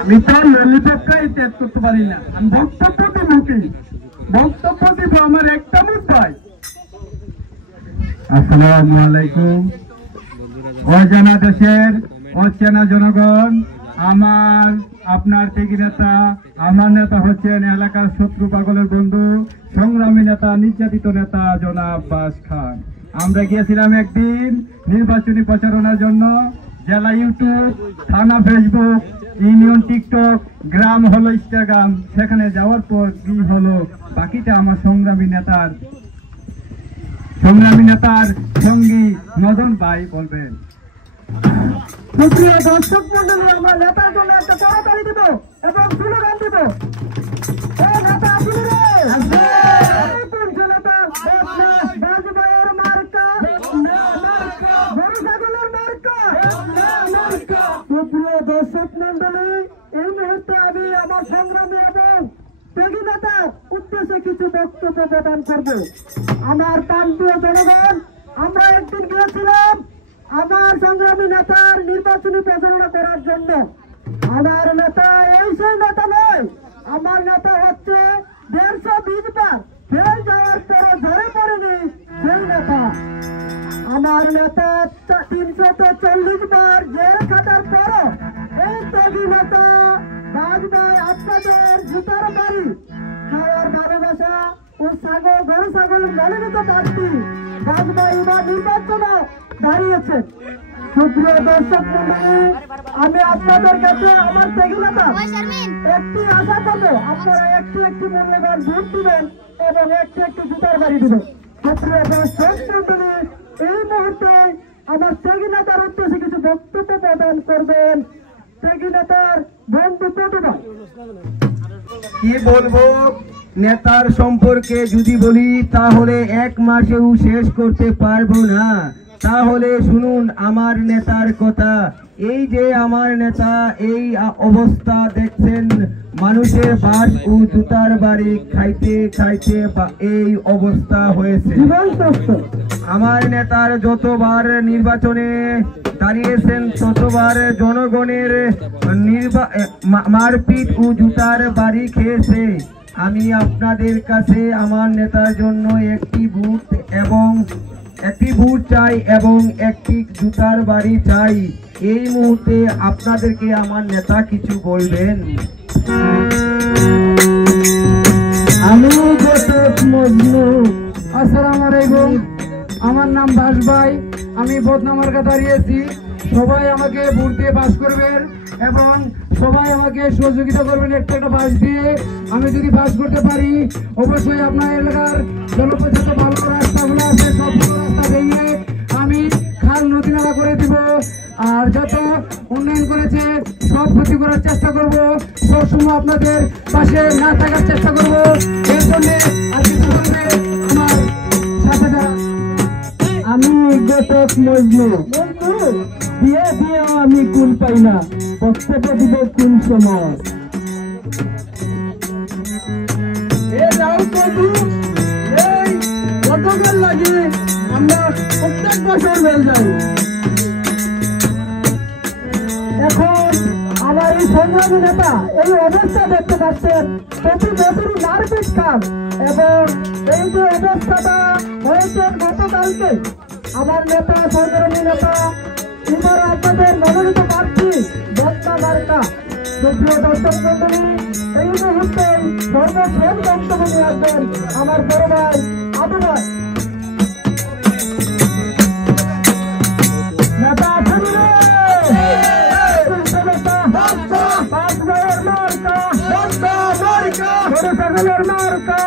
আমি তার ললিপপটাই ত্যাগ করতে পারি না। আমি বক্তব্য দিব আমার একটা মুখ ভাই। আসসালামু আলাইকুম। অজানা দেশের অচেনা জনগণ, আপনার ত্যাগী নেতা, আমার নেতা হচ্ছেন এলাকার শত্রু পাগলের বন্ধু, সংগ্রামী নেতা, নির্যাতিত নেতা জনাব আব্বাস খান। আমরা গিয়েছিলাম একদিন নির্বাচনী প্রচারণার জন্য। জেলা ইউটিউব, থানা ফেসবুক, ইউনিয়ন টিকটক, গ্রাম হলো ইনস্টাগ্রাম। সেখানে যাওয়ার পর কি হলো, বাকিটা আমার সংগ্রামী নেতার সঙ্গী মদন ভাই বলবেন। সুপ্রিয় দর্শক মন্ডলী, আমার নেতার জন্য একটা করতালি দিব এবং স্লোগান দিব। সুপ্রিয় দর্শক মন্ডলী, এই মুহূর্তে আমি আমার সংগ্রামী এবং ত্যাগী নেতার উদ্দেশ্যে কিছু বক্তব্য প্রদান করব। আমার প্রান্তীয় জনগণ, আমরা একদিন গিয়েছিলাম আমার সংগ্রামী নেতার নির্বাচনী প্রচারণা করার জন্য। আমার নেতা এই সেই নেতা নয়, আমার নেতা হচ্ছে 120 বার ফেল যাওয়ার পরে ধরে পড়েনি সেই নেতা। আমার নেতা 340 বার জেল খাটার পরও এই ত্যাগী নেতা বাজভাই আপনাদের জুতার বাড়ি খাওয়ার ভালোবাসা ও গরু ছাগল মনোনীত প্রার্থী বাজভাই এবার নির্বাচনে দাঁড়িয়েছে। সুপ্রিয় দর্শক মন্ডলী, আমি আপনাদের কাছে আমার ত্যাগী নেতা একটি আশা করবো, আপনারা একটি মূল্যবান ভোট দিবেন এবং একটি জুতার বাড়ি দিবেন। সুপ্রিয় দর্শক মন্ডলী, এই মুহূর্তে আমার ত্যাগী নেতার উদ্দেশ্যে কিছু বক্তব্য প্রদান করবেন ত্যাগী নেতার বন্ধু প্রতিভা। কি বলবো নেতার সম্পর্কে যদি বলি তাহলে এক মাসেও শেষ করতে পারবো না। তাহলে শুনুন আমার নেতার কথা। এই যে আমার নেতা, এই অবস্থা দেখছেন, মানুষের বাস ও জুতার বাড়ি খাইতে খাইতে এই অবস্থা হয়েছে। আমার নেতার যতবার নির্বাচনে দাঁড়িয়েছেন ততবার জনগণের মারপিট ও জুতার বাড়ি খেয়েছে। আমি আপনাদের কাছে আমার নেতার জন্য একটি ভোট চাই এবং একটি জুতার বাড়ি চাই। এই মুহূর্তে আপনাদেরকে আমার নেতা কিছু বলবেন। আসসালামু আলাইকুম, আমার নাম বাস ভাই, আমি বদনামার্কা দাঁড়িয়েছি। সবাই আমাকে ভোট দিয়ে পাস করবেন এবং সবাই আমাকে সহযোগিতা করবেন একটা বাস দিয়ে। আমি যদি পাস করতে পারি, অবশ্যই আপনার এলাকার জনপদ যত ভালো রাস্তাগুলো আছে সব রাস্তা ভেঙে আমি খাল নদী নালা করে দিব। আর যত উন্নয়ন করেছে সব ক্ষতি করার চেষ্টা করব, সবসময় আপনাদের পাশে না থাকার চেষ্টা করব। এর জন্য আমার সাথে আমি গোটক মজনু দিয়ে দিয়েও আমি কুল পাই না, বক্তব্য দিব কোন সময়। লাগে আমরা প্রত্যেক বছর বেল যাই। এখন আমার এই সংগ্রামী নেতা এই অবস্থা দেখতে পাচ্ছেন, প্রতি বছরই মারপিট খান এবং এই যে অবস্থাটা হয়েছে গতকালকে আমার নেতা সংগ্রামী নেতা এবার আপনাদের মনোনীত প্রার্থী বদনামার্কা। সুপ্রিয় দর্শক মন্ডলী, এই মুহূর্তে সর্বশেষ বক্তব্য নিয়ে আসবেন আমার বড় ভাই আবু ভাই। নেতা মার্কা